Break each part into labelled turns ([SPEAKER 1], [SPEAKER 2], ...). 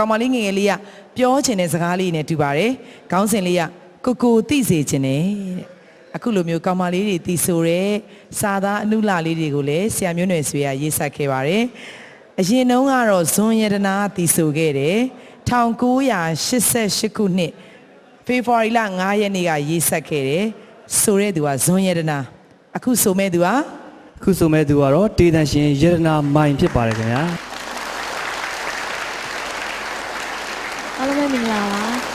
[SPEAKER 1] ကောင်မလေးငယ်ငယ်လေးကပြောချင်တဲ့စကားလေးနဲ့တူပါတယ်ခေါင်းစဉ်လေးကကိုကိုသိစေချင်တယ်တဲ့အခုလိုမျိုးကောင်မလေးတွေတီဆိုတဲ့စာသားအနုလလေးတွေကိုလည်းဆရာမျိုးနွယ်ဆွေကရေးဆက်ခဲ့ပါတယ်အရင်တုန်းကတော့ဇွန်ရတနာတီဆိုခဲ့တယ်1988ခုနှစ်ဖေဖော်ဝါရီလ9ရက်နေ့ကရေးဆက်ခဲ့တယ်ဆိုတဲ့သူကဇွန်ရတနာအခုဆိုမဲ့သူက
[SPEAKER 2] ခုဆိုမဲ့သူကတော့တေးတန်ရှင်ယရနာမိုင်ဖြစ်ပါတယ်ခင်ဗျာ
[SPEAKER 3] အားလုံးပဲ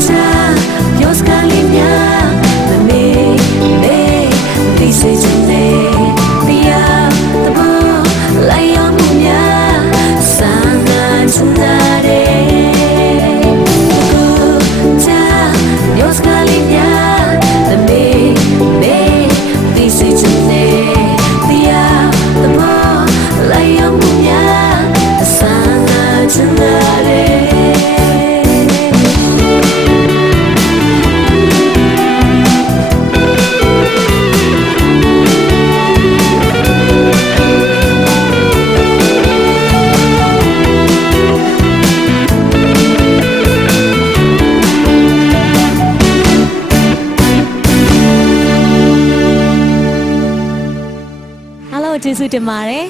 [SPEAKER 4] сердца, бьет с.
[SPEAKER 3] တင်ပါတယ်